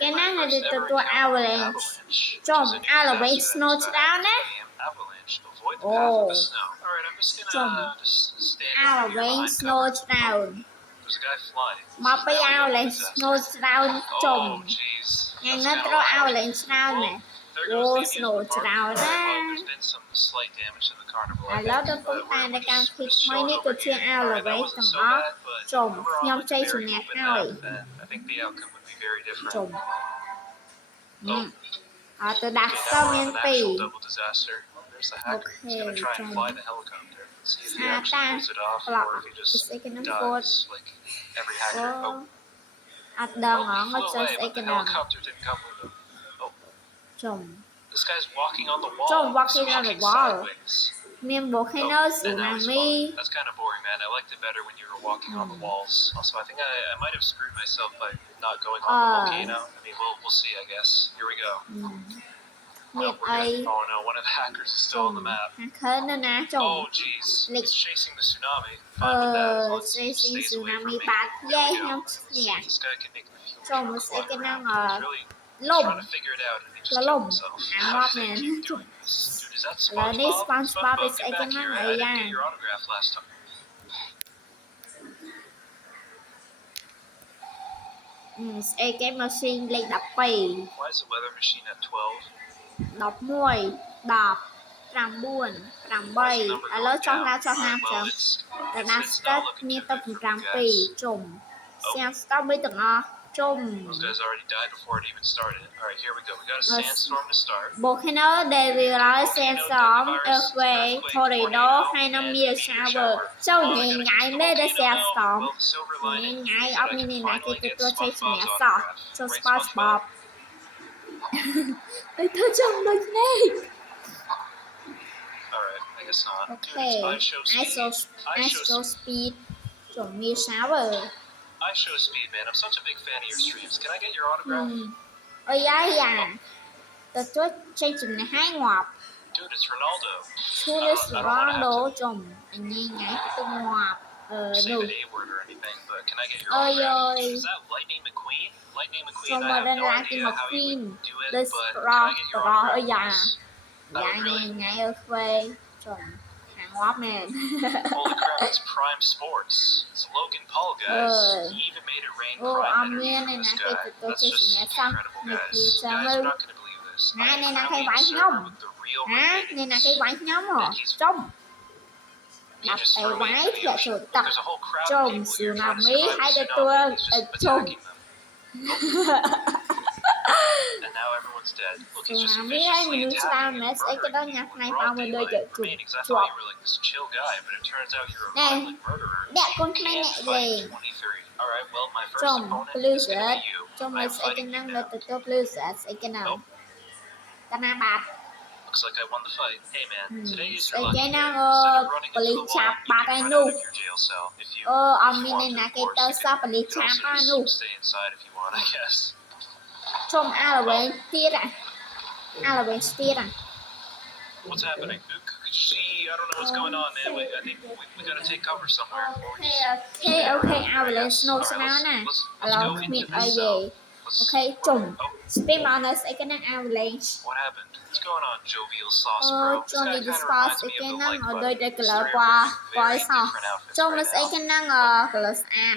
Cái năng là từ tua avalanche. Trong avalanche snow down đấy. Oh. Trong avalanche snow down. Mà bây avalanche snow down trong. Nhanh nó tua avalanche down này. Oh, snow down đấy.แล้วต้องการในการคลิกไม่นี่ก็เชื่อเอาเลยไว้ต่างอ๋อจมยอมใจสุนัขเอาจมตัวดักก็มีปีโอเคจมตาปลอกใส่กันน้ำกดอัดดังอ๋อก็จะใส่กันดังจม This guy's walking on the wall. John walking on the wall. Miền volcano tsunami. That's kind of boring, man. I liked it better when you were walking on the walls. Also, I think I might have screwed myself by not going on the volcano. I mean, we'll see, I guess. Here we go. Oh no, one of the hackers is still on the map. Oh jeez, it's chasing the tsunami. Fine with that, as long as it stays away from me. Here we go. This guy can make the fuel truck fly around. He's really trying to figure it out, and he just killed himself. How does he keep doing this? Dude, is that SpongeBob? SpongeBob, get back here. I didn't get your autograph last time. Cái machine lên đập bì. Why is the weather machine at 12? Đọc mùi, đọc, làm buồn, làm bầy, ở lớp trong ra cho nam chấm. Tại đang start như tập làm bì, trùm. Xem stop với từng o, trùm. Those guys already died before it even started. Alright, here we go. We got a sandstorm to start. Volcano Devil sandstorm, earthquake, tornado, hay năm year shower. Châu nhẹ ngại mê để sandstorm. Nhẹ ngại ốc như này thì tôi chơi mẹ sọ. Cho SpongeBob. I touch on my snake. Alright, I guess not. Okay. ISO speed. Chuẩn mi shower. I show speed, man. I'm such a big fan of your streams. Can I get your autograph? Ôi ai à. Tôi chốt chơi chừng này hai ngọt. Dude, it's Ronaldo. Chú là Ronaldo chồng. Anh nghe ngay tôi ngọt. Say the A word or anything, but can I get your autograph? Is that Lightning McQueen? Lightning McQueen, I have no idea how you would do it, but can I get your autograph? Dạ nghe ngay ở quê. Chồng. Ngóp man. Holy crap, it's Prime Sports. It's Logan Paul, guys. He even made it rain Prime energy from this guy. That's just incredible, guys. Guys, you're not going to believe this. I am finally a server with the real Này là cái bánh nhóm hả? Trong. Đặt tay vái thiệt sự tập. Trong tsunami hay được tua trong. And now everyone's dead. Look, he's just Tsunami hay mình viciously sao attacking mẹ him sẽ cái đó in nhặt này broad bao mình đưa daylight. chợ I mean, because I chuột. thought you were like this chill guy, but it turns out you're a violent murderer. Đẹp con You mẹ can't nè fight liền. 23. Alright, well, my first Trong opponent blue is going to shirt. be you. Trong I'm mình sẽ cái fighting you năng là now. từ tôi blue shirt sẽ cái nào. Ta na bạc. Looks like I won the fight. Hey man, today is Sẽ your lucky cái day. năng Instead of running beli into the wall, chạp you bạc can ai run nu. out of your jail cell if you Ông want mình to, là of cái course. tơ You sao can beli also chạp ai just nu. stay inside if you want, I guess. Trong à là bên tiết à. À là bên tiết à. What's happening? See, I don't know what's going on, man. I think we gotta take cover somewhere. Okay, avalanche snow now nè.เราขมิ้นเอาเย่โอเคจุ่มสเปนมาในไอ้กันนั่ง avalanche What happened? What's going on, Jovial Sauce Bro? This จง guy ดี kind ดิ of สปาส reminds ไอ้ me กัน of the นั่ง Like เอา Button. โดยได้ก So ลัว they're กว่า very ปอย different สาว outfits จง right มาไอ้ now. กันนั่งกลัวสอาด